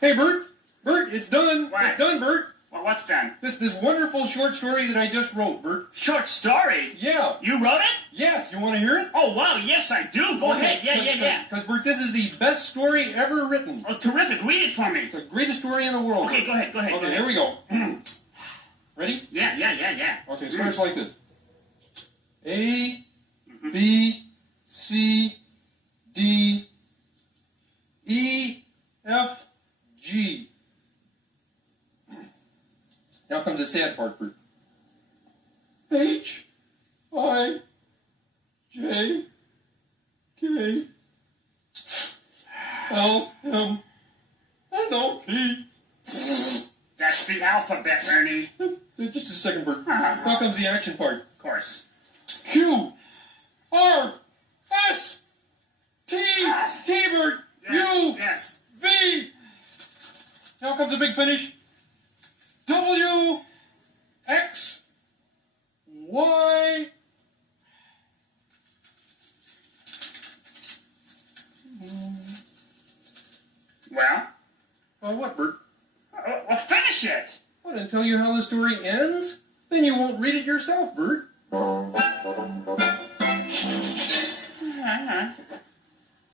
Hey, Bert. Bert, it's done. What? It's done, Bert. Well, what's done? This wonderful short story that I just wrote, Bert. Short story? Yeah. You wrote it? Yes. You want to hear it? Oh, wow, yes, I do. Go ahead. Yeah. Because, Bert, this is the best story ever written. Oh, terrific. Read it for me. It's the greatest story in the world. Okay, go ahead. Okay, here we go. Ready? Yeah. Okay, it starts like this. A, B, C, D, E, F, G. Now comes the sad part, Bert. H, I, J, K, L, M, N, O, P. That's the alphabet, Ernie. Just a second, Bert. Now comes the action part. Of course. Q, R, S, T, Bert, U, Yes. V. Now comes the big finish. W, X, Y. Well? Well, what, Bert? Well, finish it. I didn't tell you how the story ends. Then you won't read it yourself, Bert.